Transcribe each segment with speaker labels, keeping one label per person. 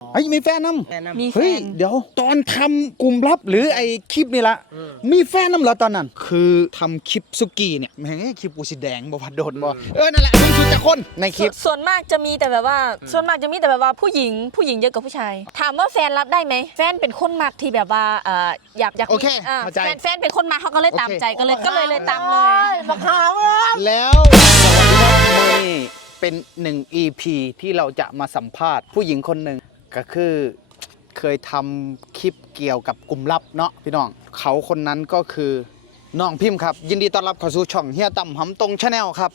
Speaker 1: ไอ้มีแฟนน้ำ
Speaker 2: มีแฟน
Speaker 1: เฮ้ยเดี๋ยวตอนทำกลุ่มลับหรือไอ้คลิปนี่ละมีแฟนน้ำเหรอตอนนั้นคือทำคลิปสุกี้เนี่ยแหมคลิปกูสีแดงบ่พัดโดนบ่นั่นแหละมึงสุดจะคนในคลิป
Speaker 2: ส่วนมากจะมีแต่แบบว่าผู้หญิงเยอะกว่าผู้ชายถามว่าแฟนรับได้ไหมแฟนเป็นคนมักที่แบบว่าอยาก
Speaker 1: โอเคเข้าใจ
Speaker 2: แฟนเป็นคนมักเขาก็เลยตามใจก็เลยตามเลย
Speaker 1: มาข่าวแล้วนี่เป็น1 EP ที่เราจะมาสัมภาษณ์ผู้หญิงคนหนึ่งก็คือเคยทำคลิปเกี่ยวกับกลุ่มลับเนาะพี่น้องเขาคนนั้นก็คือน้องพิมพ์ครับยินดีต้อนรับเข้าสู่ช่องเฮียต่ำหำตรงชาแนลครับ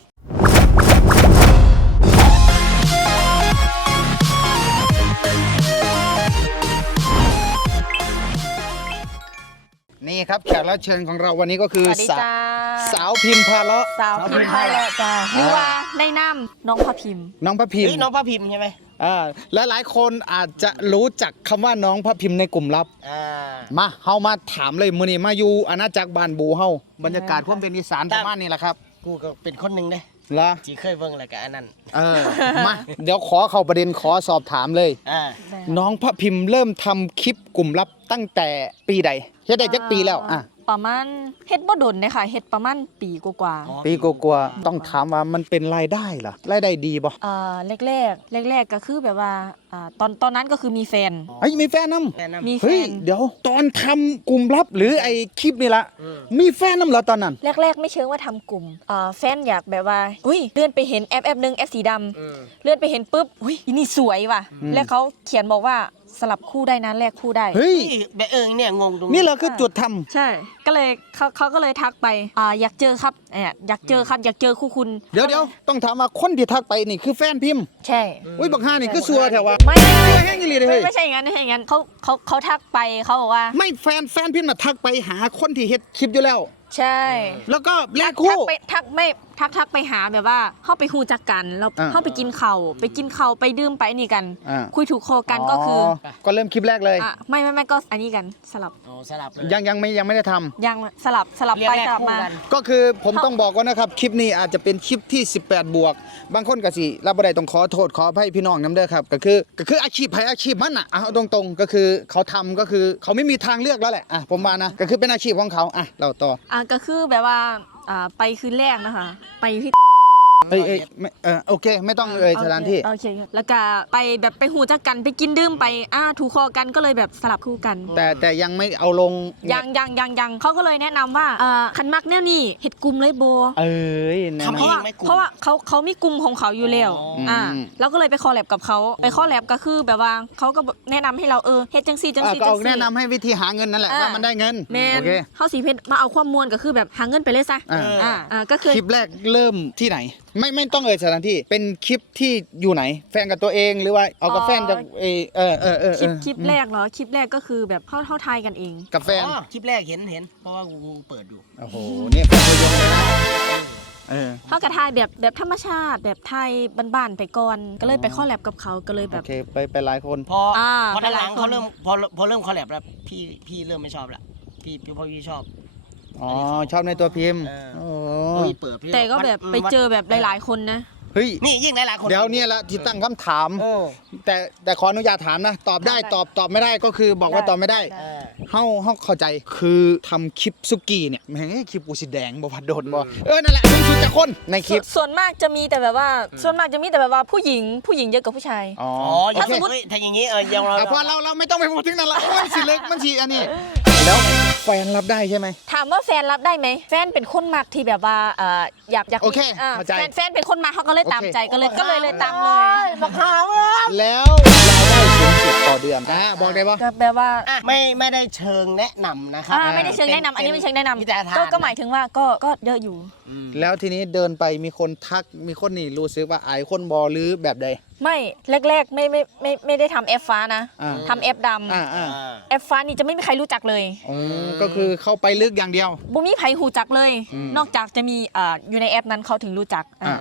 Speaker 1: นี่ครับแขกรับเชิญของเราวันนี้ก็คือสาวพิมพ์พาเลาะ
Speaker 2: จ้าหรือว่าในน้ำน้องพระพิมพ์
Speaker 1: น้องพระพิมพ์
Speaker 3: น้องพระพิมพ์ใช่ไหม
Speaker 1: และหลายคนอาจจะรู้จักคำว่าน้องพระพิมพ์ในกลุ่มลับมาเฮามาถามเลยมื้อนี้มาอยู่อาณาจักรบ้านบูเฮาบรรยากาศความเป็นอีสานประมาณนี้แหละครับ
Speaker 3: กูก็เป็นคนหนึ่งเลย
Speaker 1: ล่ะ
Speaker 3: จีเคยเบิ่งอะไรกับอันนั้น
Speaker 1: มาเดี๋ยวขอเข้าประเด็นขอสอบถามเลยน้องพระพิมพ์เริ่มทำคลิปกลุ่มลับตั้งแต่ปีใดเฮ็ดได้จักปีแล้ว
Speaker 2: ประมาณเฮ็ดบ่ดนเลยค่ะเฮ็ดประมาณปีกว่า
Speaker 1: ปีกว่าต้องถามว่ามันเป็นรายได้เหรอรายได้ดีบ่
Speaker 2: แรกก็คือแบบว่าตอนนั้นก็คือมีแฟน
Speaker 1: มีแฟนน้
Speaker 2: ำมีแฟน
Speaker 1: เดี๋ยวตอนทำกลุ่มลับหรือไอ้คลิปนี่ละมีแฟนน้ำเหรอตอนนั้น
Speaker 2: แรกไม่เชิงว่าทำกลุ่มแฟนอยากแบบว่าอุ้ยเลื่อนไปเห็นแอปนึงแอปสีดำเลื่อนไปเห็นปุ๊บอุ้ยนี่สวยว่ะแล้วเขาเขียนบอกว่าสลับคู่ได้นะแลกคู่ได้
Speaker 1: เฮ้ย
Speaker 3: แบบเนี่ยงงตรง
Speaker 1: นี่แหละคือจุดท
Speaker 2: ำใช่ก็เลยเขาก็เลยทักไปอยากเจอครับอยากเจอครับอยากเจอคู่คุณ
Speaker 1: เดี๋ยวต้องถามว่าคนที่ทักไปนี่คือแฟนพิมพ์
Speaker 2: ใช่
Speaker 1: อุ้ยบักห่านี่คือซัวแถวว่า
Speaker 2: ไม่
Speaker 1: แห้งเลย
Speaker 2: ไม่ใช่อย่างนั้นเขาทักไปเขาบอกว่า
Speaker 1: ไม่แฟนพิมพ์น่ะทักไปหาคนที่เฮ็ดคลิปอยู่แล้ว
Speaker 2: ใช่
Speaker 1: แล้วก็แลกคู่
Speaker 2: ทักไปหาแบบว่าเข้าไปฮู้จักกันแล้วเข้าไปกินข้าวไปดื่มไปนี่กันคุยถูกคอกันก็คือ
Speaker 1: ก็เริ่มคลิปแรกเลย
Speaker 2: ไม่ก็อันนี้กันสลับ
Speaker 1: เลยยังไม่ได้ทำ
Speaker 2: ยังสลับไปสลับมา
Speaker 1: ก็คือผมต้องบอกว่านะครับคลิปนี้อาจจะเป็นคลิปที่18 บวกบางคนก็สิรับบ่ได้ต้องขอโทษขออภัยพี่น้องนำเด้อครับก็คืออาชีพมันน่ะเอาตรงๆก็คือเขาทำก็คือเขาไม่มีทางเลือกแล้วแหละผมว่านะก็คือเป็นอาชีพของเขาเราต่อ
Speaker 2: ก็คือแบบว่าไปคืนแรกนะคะไปที่
Speaker 1: โอเคไม่ต้องสถานที่
Speaker 2: โอเคแล้วก็ไปแบบไปหูจักกันไปกินดื่มไปถูกคอกันก็เลยแบบสลับคู่กัน
Speaker 1: แต่ยังไม่เอาลง
Speaker 2: ยังเขาก็เลยแนะนำว่าคันมักแนวนี้เฮ็ดกลุ่มเลยโบเพราะว่าเขามีกลุ่มของเขาอยู่แล้วเราก็เลยไปคอแลบกับเขาไปคอแลบก็คือแบบว่าเขาก็แนะนำให้เราเฮ็ดจังซี่ก็
Speaker 1: แนะนำให้วิธีหาเงินนั่นแหละว่ามันได้เงิน
Speaker 2: โอเคเขาสีเพชรมาเอาความมวลก็คือแบบหาเงินไปเลยซะ
Speaker 1: ก็คือคลิปแรกเริ่มที่ไหนไม่ต้องสถานที่เป็นคลิปที่อยู่ไหนแฟนกับตัวเองหรือว่าเอากับแฟนจาก
Speaker 2: คลิปแรกเหรอคลิปแรกก็คือแบบเข้าทายกันเอง
Speaker 1: กับแฟน
Speaker 3: คลิปแรกเห็นเพราะว่ากูเปิดอยู่
Speaker 1: โอ้โหเนี่ยแฟนตัวยงเลยนะ
Speaker 2: เขากระทายแบบธรรมชาติแบบไทยบ้านๆไปก่อนก็เลยไปข้อแลบกับเขาก็เลยแบบ
Speaker 1: โอเคไปหลายคน
Speaker 3: พอด้านหลังเขาเริ่มพอเริ่มข้อแลบแล้วพี่เริ่มไม่ชอบละพี่ชอบ
Speaker 1: ชอบในตัวพิมพ์
Speaker 2: แต่ก็แบบไปเจอแบบหลายๆคนนะ
Speaker 1: เฮ้ย
Speaker 3: นี่ยิ่งหลายคน
Speaker 1: เดี๋ยวเนี่ยแหละที่ตั้งคำถามแต่ขออนุญาตถามนะตอบได้ตอบไม่ได้ก็คือบอกว่าตอบไม่ได้เฮาเข้าใจคือทำคลิปสุกี้เนี่ยแหมคลิปกูสีแดงบ่พัดโดนบ่นั่นแหละมึงสุดจะคนในคลิป
Speaker 2: ส่วนมากจะมีแต่แบบว่าผู้หญิงเยอะกว่าผู้ชาย
Speaker 3: ถ้าสมมติถ้าอย่างนี้ยัง
Speaker 1: พอเราไม่ต้องไปพูดถึงนั่นละมันสีเล็กมันสีอันนี้แล้วแฟนรับได้ใช่ไหม
Speaker 2: ถามว่าแฟนรับได้ไหมแฟนเป็นคนมักที่แบบว่าอยาก
Speaker 1: โอเค
Speaker 2: แฟนเป็นคนมักเขาก็เลยตามใจก็เลยตามเลย
Speaker 3: มาข่าว
Speaker 1: แล้วรายได้สูงสุดต่อเดือนบอกได้ปะ
Speaker 2: ก็แปลว่า
Speaker 3: ไม่ได้เชิงแนะนำนะครับ
Speaker 2: ไม่ได้เชิงแนะนำอันนี้ไม่เชิงแนะนำก็หมายถึงว่าก็เยอะอยู่
Speaker 1: แล้วทีนี้เดินไปมีคนทักมีคนนี่รู้สึกว่าอายคนบอหรือแบบใด
Speaker 2: ไม่แรกไม่ได้ทำแอปฟ้านะทำแอปดำแอปฟ้านี่จะไม่มีใครรู้จักเลย
Speaker 1: ก็คือเข้าไปลึกอย่างเดียว
Speaker 2: บุมีใครหูจักเลยนอกจากจะมีอยู่ในแอปนั้นเขาถึงรู้จัก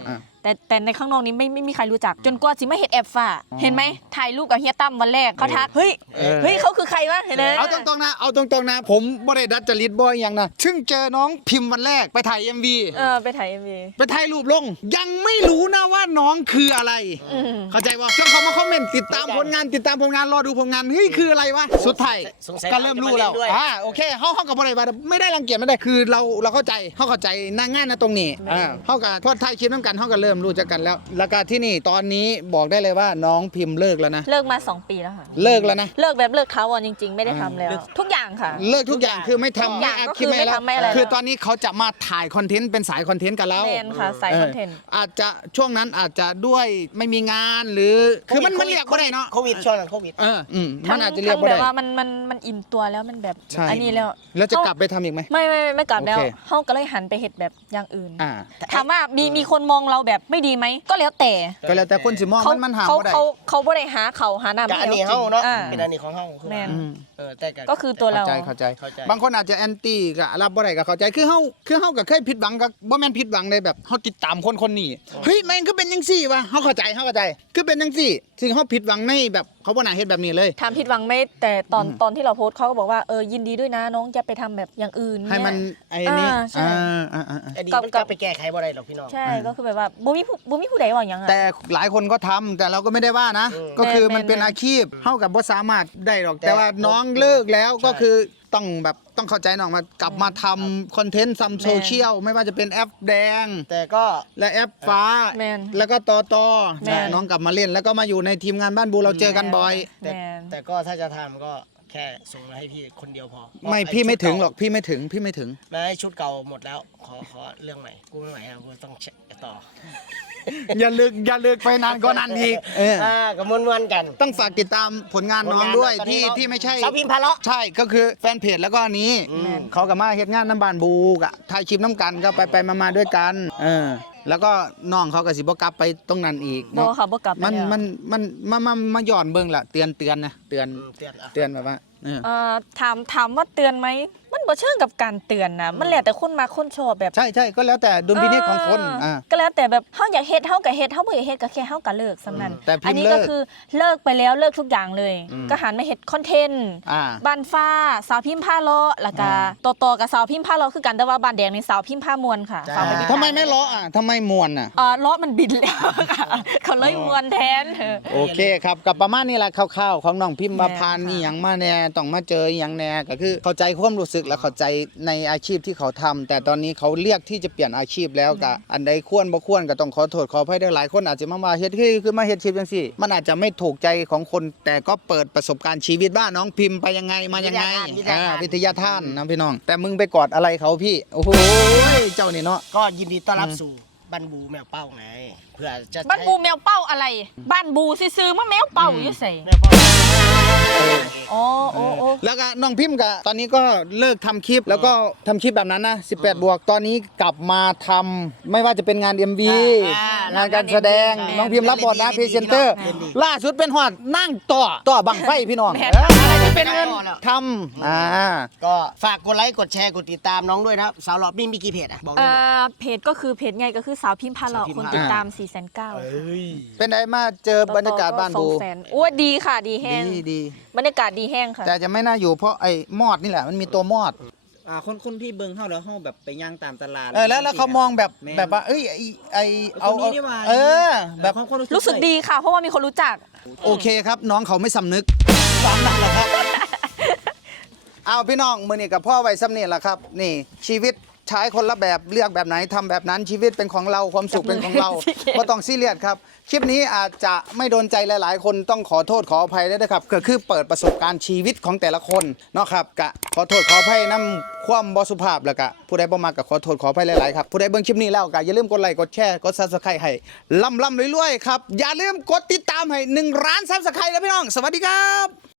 Speaker 2: แต่ในข้างนอกนี้ไม่มีใครรู้จักจนกว่าสิมาเห็นแอบฝ่าเห็นไหมถ่ายรูปกับเฮียตั้มวันแรกเขาทักเฮ้ยเขาคือใครวะเห็นไหม
Speaker 1: เอาตรงๆนะผมบ่ได้ดัดจริตบ่อย่างนะซึ่งเจอน้องพิมพ์วันแรกไปถ่าย MV
Speaker 2: ไปถ่าย MV
Speaker 1: ไปถ่ายรูปลงยังไม่รู้นะว่าน้องคืออะไรเข้าใจว่าช่วงเขามาคอมเมนต์ติดตามผลงานรอดูผลงานเฮ้ยคืออะไรวะสุดท้ายก็เริ่มรู้แล้วโอเคเขากับอะไรไม่ได้รังเกียจไม่ได้คือเราเข้าใจนางงานนะตรงนี้เขากับทอดไทยคิดน้ำกันเขาก็เริ่มรู้จักกันแล้วก็ที่นี่ตอนนี้บอกได้เลยว่าน้องพิมพ์เลิกแล้วนะ
Speaker 2: เลิกมา2 ปีแล้วค่ะ
Speaker 1: เลิกแล้วนะ
Speaker 2: เลิกแบบเลิกถาวรจริงๆไม่ได้ทำแล้วทุกอย่างค่ะ
Speaker 1: เลิกทุกอย่างคือไม่ทำ
Speaker 2: ทุกอย่างก็คือไม่ทำไม่อะไร
Speaker 1: คือตอนนี้เขาจะมาถ่ายคอนเทนต์เป็นสายคอนเทนต์กันแล้ว
Speaker 2: แมนค่ะสายคอนเทนต์
Speaker 1: อาจจะช่วงนั้นอาจจะด้วยไม่มีงานหรือคือมันเรียกก็ได้เนาะ
Speaker 3: โควิดช่วงนั้นโควิด
Speaker 1: มันอาจจะเรียก
Speaker 2: ทั้ง
Speaker 1: ว่า
Speaker 2: แบ
Speaker 1: ได้
Speaker 2: บว่ามันอิ่มตัวแล้วมันแบบ
Speaker 1: ใช่
Speaker 2: อันนี้แล้ว
Speaker 1: แล้วจะกลับไปทำอีกไหม
Speaker 2: ไม่กลับแล้ว
Speaker 1: โอเค
Speaker 2: เขาก็เลยหันไปเฮ็ดแบบอย่างอื่น
Speaker 1: อ่า
Speaker 2: ถามว่ามีคนมองเราแบบไม่ดีไหมก็แล้วแต่
Speaker 1: ก็แล้วแต่คนสิมองมันหา
Speaker 2: เขา
Speaker 1: บ่ได้
Speaker 2: เขาบ่ได้หาเขาหาน้ำ
Speaker 3: กับอันนี้
Speaker 2: ให้
Speaker 3: เฮาเนาะ
Speaker 2: อ่
Speaker 3: เป็นอันนี้ของเฮา
Speaker 2: แม่น
Speaker 3: แต่
Speaker 2: ก็คือตัวเรา
Speaker 1: เข้าใจบางคนอาจจะแอนตี้ก็รับบ่ได้ก็เข้าใจคือเฮาก็เคยผิดหวังกับบ่แม่นผิดหวังเลยแบบเฮาติดตามคนนี้เฮ้ยแม่งคือเป็นจังซี่วะเฮาเข้าใจคือเป็นจังซี่ซึ่งเฮาผิดหวังในแบบเขาบ่น่าเฮ็ดแบบนี้เลย
Speaker 2: ถามผิดหวังไหม่แต่ตอนที่เราโพสต์เขาก็บอกว่ายินดีด้วยนะน้องจะไปทำแบบอย่างอื่น
Speaker 1: ให้มัน
Speaker 2: เย
Speaker 1: ไอ้นี่
Speaker 2: ใช่
Speaker 3: อดีตมันก็ไปแก้ไขบ่ได้หรอกพี่น้อง
Speaker 2: ใช่ก็คือแบบว่าบ่มีผู้ใดว่าอย่างนั้น
Speaker 1: แต่หลายคนก็ทำแต่เราก็ไม่ได้ว่านะ ก็คือมันเป็นอาชีพเท่ากับว่าสามารถได้หรอกแต่ว่าน้องเลิกแล้วก็คือต้องเข้าใจน้องมากลับมาทำคอนเทนต์ซัมโซเชียลไม่ว่าจะเป็นแอปแดง
Speaker 3: แต่ก็
Speaker 1: และแอปฟ้า
Speaker 2: แมน
Speaker 1: แล้วก็ตอ
Speaker 2: แม่น
Speaker 1: น้องกลับมาเล่นแล้วก็มาอยู่ในทีมงานบ้านบูเราเจอกันบ่อย
Speaker 2: แมน
Speaker 3: แต่ก็ถ้าจะทำก็แค่ส่งมาให้พี่คนเดียวพอ
Speaker 1: ไม่พี่ไม่ถึงหรอกพี่ไม่ถึง
Speaker 3: ไม่ให้ชุดเก่าหมดแล้วขอเรื่องใหม่กูไม่ไหวแล้วกูต้องเช็คต่อ
Speaker 1: อย่าลึกไปนานก็นานอีก
Speaker 3: กับมวนกัน
Speaker 1: ต้องฝากติดตามผลงานน้องด้วย
Speaker 3: ตอนนี้น้อง
Speaker 1: ที่ไม่ใช่
Speaker 3: สาวพิมพ์พาเลาะ
Speaker 1: ใช่ก็คือแฟนเพจแล้วก็อันนี้เขากับมาเฮ็ดงานน้ำบานบูกะถ่ายคลิปน้ำกันก็ไปมาด้วยกันแล้วก็น้องเขาก็สิบ่กลับไปตรงนั้นอีก
Speaker 2: บ่
Speaker 1: เนาะ
Speaker 2: ค่ะบ่กลับไป
Speaker 1: มัน
Speaker 2: แล้ว
Speaker 1: มาย้อนเบิ่งล่ะเตือนนะเตือน
Speaker 3: เตือน
Speaker 1: แบบว่า
Speaker 2: ถามว่าเตือนไหมมันบ่เชิงกับการเตือนนะมันแล้วแต่คนมาคนชอบแบบ
Speaker 1: ใช่ก็แล้วแต่ดุลพินิจของคน
Speaker 2: ก็แล้วแต่แบบเฮาอยากเฮ็ดเฮาก็เฮ็ดเฮาบ่อยากเฮ็ดก็แค่เฮาก็เลิกสำนั้น
Speaker 1: แต่พิมพ์
Speaker 2: อันี้ก็คือเลิกไปแล้วเลิกทุกอย่างเลย ก็หันมาเฮ็ดคอนเทนต์บ้านฟ้าสาวพิมพ์ผ้าเลาะแล้วก็ต่อกับสาวพิมพ์ผ้าเลาะคือกันแต่ว่าบ้านแดงนี่สาวพิมพ์ผ้ามวนค่ะฝากปติดตา
Speaker 1: ทำไมไม่เลาะทำไมมวน
Speaker 2: เลาะมันบินแล้วค่ะเขาเลยมวนแทน
Speaker 1: โอเคครับกับประมาณนี้แหละคร่าวๆของน้องพิมพ์มาพาน
Speaker 2: แม่ค่ะ
Speaker 1: นี่หยังมาแน่ต้องมาเจออหยังแน่ก็คือเข้าใจความรู้สึกและเข้าใจในอาชีพที่เขาทำแต่ตอนนี้เขาเรียกที่จะเปลี่ยนอาชีพแล้วก็อันใดควรบ่ควรก็ต้องขอโทษขออภัยด้วยหลายคนอาจจะมาเฮ็ดคือมาเฮ็ดชีพจังซี่มันอาจจะไม่ถูกใจของคนแต่ก็เปิดประสบการณ์ชีวิตว่าน้องพิมพ์ไปยังไงมายังไงวิทยาทานนะพี่น้องแต่มึงไปกอดอะไรเขาพี่โอ้โหเจ้านี่เนาะ
Speaker 3: ก็ยินดีต้อนรับสู่บันบูแมวเป้าไงเพื่อจะ
Speaker 2: บ้านบูแมวเป้าอะไรบ้านบูซื่อๆมาแมวเป้าอยู่ไส
Speaker 3: แมวเป้า
Speaker 2: อ๋อโอ้
Speaker 1: แล้วก็น้องพิมพ์ก็ตอนนี้ก็เลิกทำคลิปแล้วก็ทำคลิปแบบนั้นนะ18บวกตอนนี้กลับมาทำไม่ว่าจะเป็นงาน MV งานการแสดงน้องพิมพ์รับบทนะพรีเซนเตอร์ล่าสุดเป็นฮอดนั่งต่อบังไฟพี่น้องอะไรที่เป็นเงินทำ
Speaker 3: ก็ฝากกดไลค์กดแชร์กดติดตามน้องด้วยนะครับสาวหล่อมีกี่เพจบอกเลย
Speaker 2: เพจก็คือเพจไงก็คือสาวพิมพ์พาเลาะคนติดตาม 4,900,000
Speaker 1: เป็นไงมาเจอบรรยากาศบ้านบู
Speaker 2: 200,000อ้วดีค่ะดีแห้ง
Speaker 1: ดี
Speaker 2: บรรยากาศดีแห้งค่ะ
Speaker 1: แต่จะไม่น่าอยู่เพราะไอ้มอดนี่แหละมันมีตัวมอด
Speaker 4: คนที่เบิ่งเฮาแล้วเฮาแบบไปย่างตามตลาด
Speaker 1: แล้วเขามองแบบว่าเอ้ยไอเอา
Speaker 4: คนนี้นี่หว่า
Speaker 1: แบบ
Speaker 4: ความ
Speaker 2: รู้สึกดีค่ะเพราะว่ามีคนรู้จัก
Speaker 1: โอเคครับน้องเขาไม่สำนึกสามนั่นแหละครับ เอาพี่น้องมือนี่กับพ่อไว้ซ้ำนี่แหละครับ นี่ชีวิตใช้คนละแบบเลือกแบบไหนทำแบบนั้นชีวิตเป็นของเราความสุขเป็นของเราก็ต้องซีเรียสครับคลิปนี้อาจจะไม่โดนใจหลายๆ คนต้องขอโทษขออภัยด้วยนะครับก็คือเปิดประสบการณ์ชีวิตของแต่ละคนเนาะครับกะขอโทษขออภัยนำความบ่สุภาพแล้วก็ผู้ใดบ่มาก็ขอโทษขออภัยหลายๆครับผู้ใดเบิ่งคลิปนี้แล้วก็อย่าลืมกดไลค์กดแชร์กด Subscribe ให้ล่ำรวยๆครับอย่าลืมกดติดตามให้1 ล้าน Subscribe นะพี่น้องสวัสดีครับ